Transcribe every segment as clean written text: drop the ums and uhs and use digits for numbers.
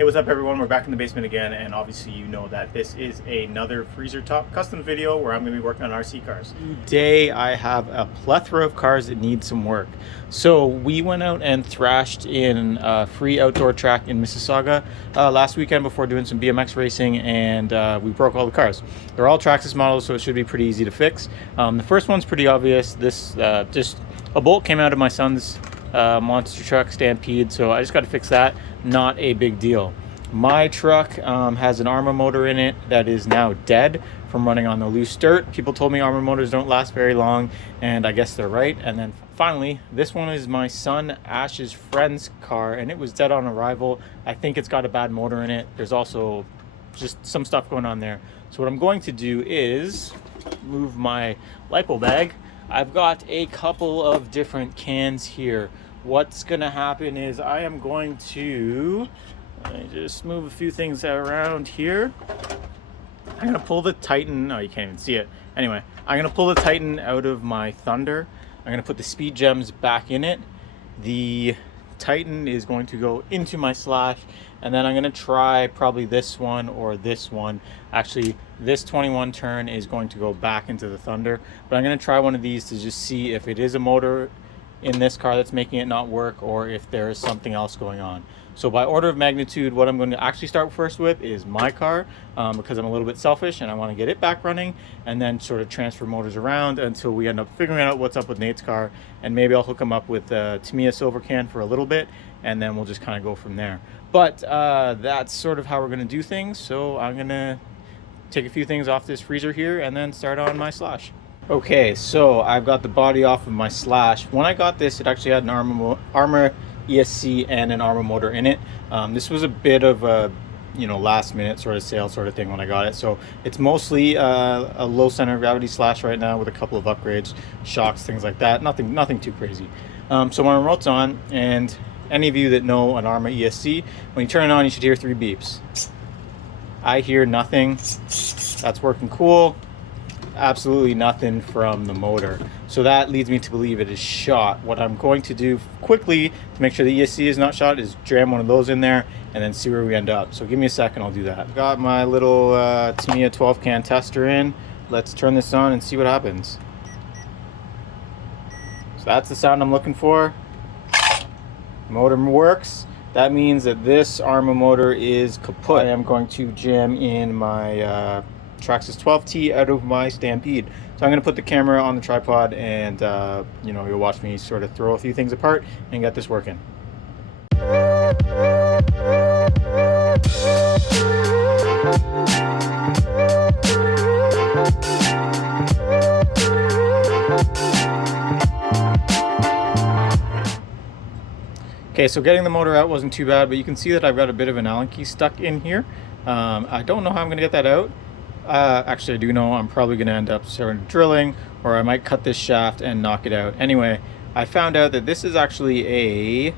Hey, what's up everyone? We're back in the basement again, and obviously you know that this is another freezer top custom video where I'm going to be working on RC cars. Today I have a plethora of cars that need some work. So we went out and thrashed in a free outdoor track in Mississauga last weekend before doing some BMX racing, and we broke all the cars. They're all Traxxas models, so it should be pretty easy to fix. The first one's pretty obvious. This just a bolt came out of my son's monster truck Stampede, so I just got to fix that. Not a big deal. My truck has an Arrma motor in it that is now dead from running on the loose dirt. People told me Arrma motors don't last very long, and I guess they're right. And then finally, this one is my son Ash's friend's car, and it was dead on arrival. I think it's got a bad motor in it. There's also just some stuff going on there. So what I'm going to do is move my lipo bag. I've got a couple of different cans here. What's gonna happen is I am going to let me just move a few things around here. I'm gonna pull the Titan. Oh, you can't even see it. Anyway, I'm gonna pull the Titan out of my Thunder. I'm gonna put the speed gems back in it. The Titan is going to go into my Slash, and then I'm gonna try probably this one or this one. Actually, this 21 turn is going to go back into the Thunder, but I'm gonna try one of these to just see if it is a motor in this car that's making it not work, or if there is something else going on. So by order of magnitude, what I'm going to actually start first with is my car, because I'm a little bit selfish and I want to get it back running, and then sort of transfer motors around until we end up figuring out what's up with Nate's car, and maybe I'll hook him up with Tamiya Silver Can for a little bit, and then we'll just kind of go from there. But that's sort of how we're going to do things. So I'm going to take a few things off this freezer here and then start on my Slash. Okay, so I've got the body off of my Slash. When I got this, it actually had an Arrma ESC and an Arrma motor in it. This was a bit of a last minute sort of sale sort of thing when I got it. So it's mostly a low center of gravity Slash right now with a couple of upgrades, shocks, things like that. Nothing too crazy. So my remote's on, and any of you that know an Arrma ESC, when you turn it on, you should hear 3 beeps. I hear nothing. That's working cool. Absolutely nothing from the motor, so that leads me to believe it is shot. What I'm going to do quickly to make sure the ESC is not shot is jam one of those in there and then see where we end up. So give me a second, I'll do that. I've got my little Tamiya 12 can tester in. Let's turn this on and see what happens. So that's the sound I'm looking for. Motor works. That means that this Arrma motor is kaput. I am going to jam in my Traxxas 12T out of my Stampede. So I'm going to put the camera on the tripod, and you'll watch me sort of throw a few things apart and get this working. Okay, so getting the motor out wasn't too bad, but you can see that I've got a bit of an Allen key stuck in here. I don't know how I'm going to get that out. Actually, I do know. I'm probably going to end up starting drilling, or I might cut this shaft and knock it out. Anyway, I found out that this is actually a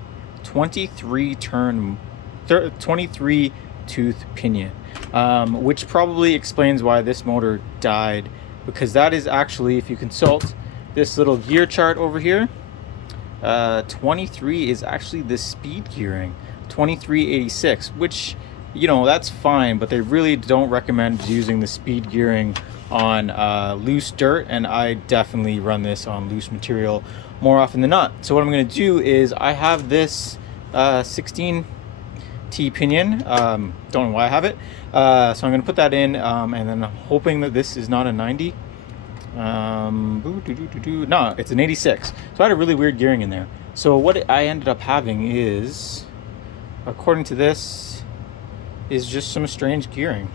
23 tooth pinion, which probably explains why this motor died, because that is actually, if you consult this little gear chart over here, 23 is actually the speed gearing, 2386, which, that's fine, but they really don't recommend using the speed gearing on loose dirt, and I definitely run this on loose material more often than not. So what I'm going to do is, I have this 16T pinion, don't know why I have it, so I'm going to put that in, and then hoping that this is not a 90. No, it's an 86. So I had a really weird gearing in there. So what I ended up having is, according to this, is just some strange gearing.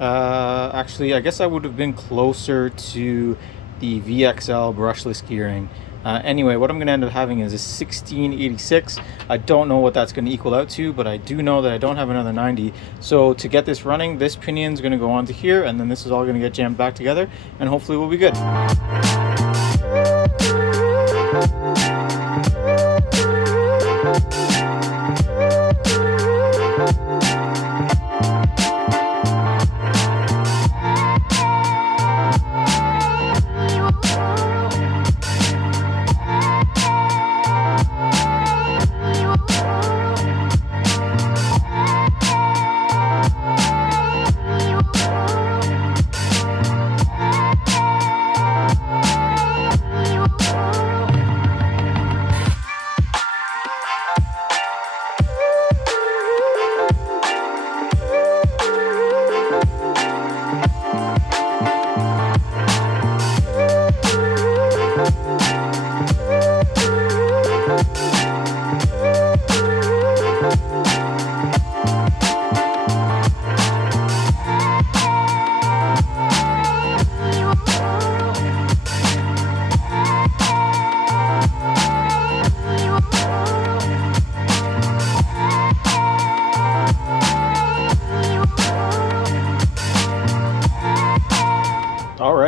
Actually, I guess I would have been closer to the VXL brushless gearing. Anyway, what I'm going to end up having is a 1686. I don't know what that's going to equal out to, but I do know that I don't have another 90. So to get this running, this pinion is going to go onto here, and then this is all going to get jammed back together, and hopefully we'll be good.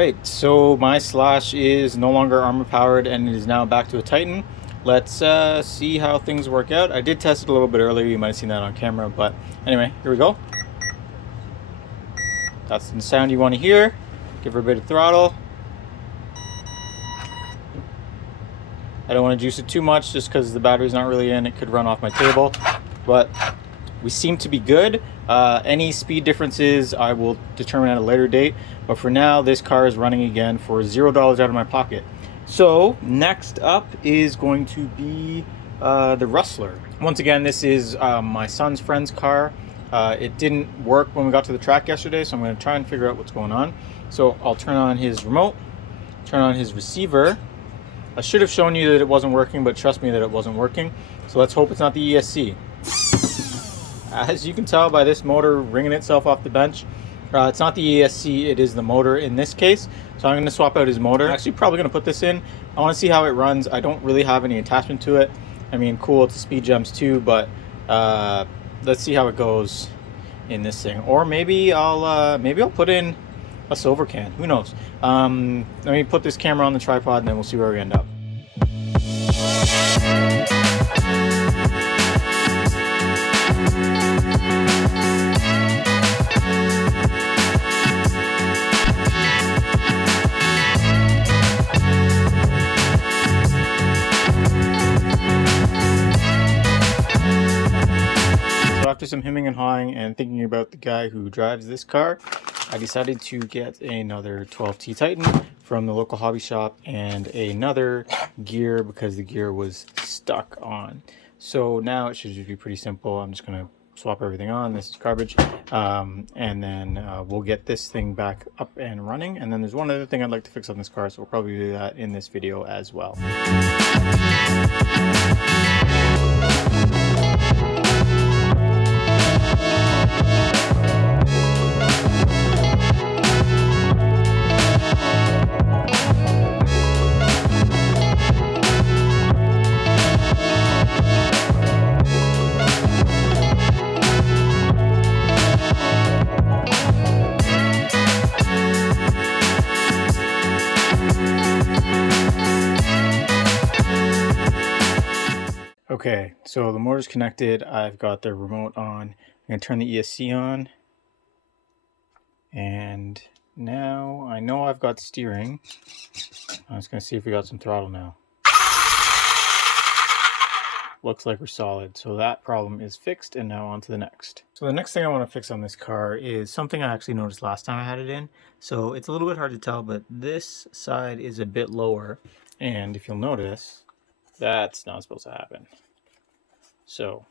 right, so my Slash is no longer armor powered and it is now back to a Titan. Let's see how things work out. I did test it a little bit earlier, you might have seen that on camera, but anyway, here we go. That's the sound you want to hear. Give her a bit of throttle. I don't want to juice it too much just because the battery's not really in. It could run off my table, but we seem to be good. Any speed differences I will determine at a later date, but for now this car is running again for $0 out of my pocket. So next up is going to be the Rustler. Once again, this is my son's friend's car. It didn't work when we got to the track yesterday, so I'm going to try and figure out what's going on. So I'll turn on his remote, turn on his receiver. I should have shown you that it wasn't working, but trust me that it wasn't working. So let's hope it's not the ESC. As you can tell by this motor ringing itself off the bench, it's not the ESC, it is the motor in this case. So I'm going to swap out his motor. I'm actually probably going to put this in. I want to see how it runs. I don't really have any attachment to it. I mean, cool, it's a Speed Gems too, but let's see how it goes in this thing. Or maybe I'll put in a silver can. Who knows? Let me put this camera on the tripod and then we'll see where we end up. After some hemming and hawing and thinking about the guy who drives this car, I decided to get another 12T Titan from the local hobby shop and another gear because the gear was stuck on. So now it should just be pretty simple. I'm just going to swap everything on. This is garbage. And then we'll get this thing back up and running. And then there's one other thing I'd like to fix on this car, so we'll probably do that in this video as well. Okay, so the motor's connected. I've got the remote on. I'm going to turn the ESC on. And now I know I've got steering. I'm just going to see if we got some throttle now. Looks like we're solid. So that problem is fixed, and now on to the next. So the next thing I want to fix on this car is something I actually noticed last time I had it in. So it's a little bit hard to tell, but this side is a bit lower. And if you'll notice, that's not supposed to happen. So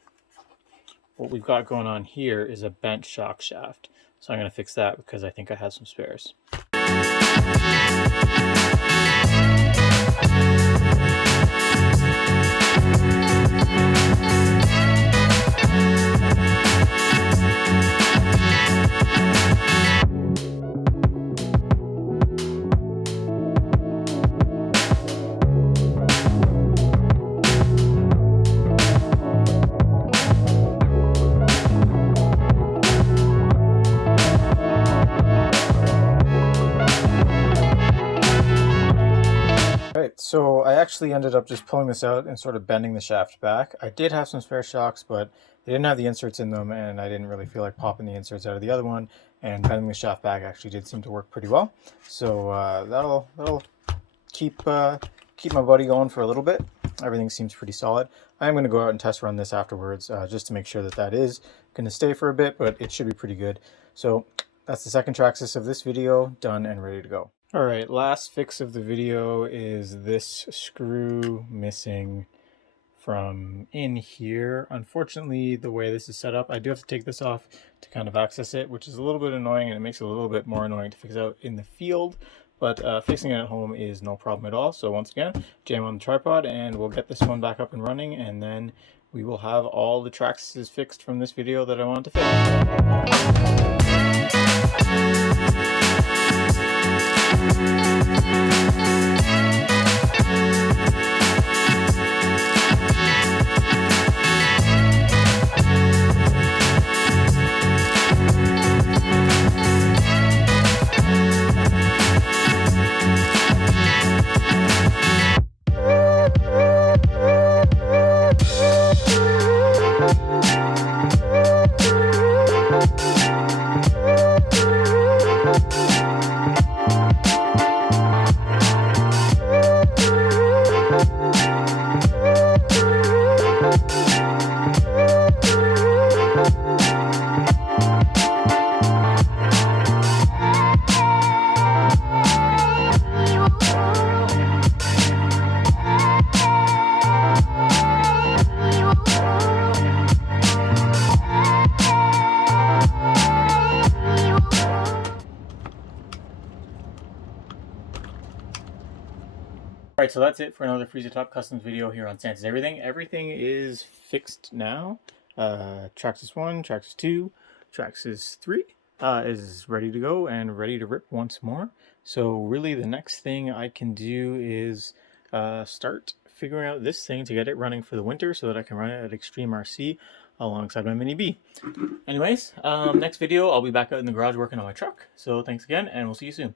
what we've got going on here is a bent shock shaft. So I'm going to fix that because I think I have some spares. So I actually ended up just pulling this out and sort of bending the shaft back. I did have some spare shocks, but they didn't have the inserts in them, and I didn't really feel like popping the inserts out of the other one, and bending the shaft back actually did seem to work pretty well. So that'll keep my buddy going for a little bit. Everything seems pretty solid. I'm going to go out and test run this afterwards just to make sure that that is going to stay for a bit, but it should be pretty good. So that's the second Traxxas of this video, done and ready to go. All right, last fix of the video is this screw missing from in here. Unfortunately, the way this is set up, I do have to take this off to kind of access it, which is a little bit annoying, and it makes it a little bit more annoying to fix out in the field, but fixing it at home is no problem at all. So once again, jam on the tripod and we'll get this one back up and running, and then we will have all the Traxxas fixed from this video that I wanted to fix. Alright, so that's it for another Freezer Top Customs video here on Santa's Everything. Everything is fixed now. Traxxas 1, Traxxas 2, Traxxas 3 is ready to go and ready to rip once more. So really the next thing I can do is start figuring out this thing to get it running for the winter so that I can run it at Extreme RC alongside my Mini B. Anyways, next video I'll be back out in the garage working on my truck. So thanks again and we'll see you soon.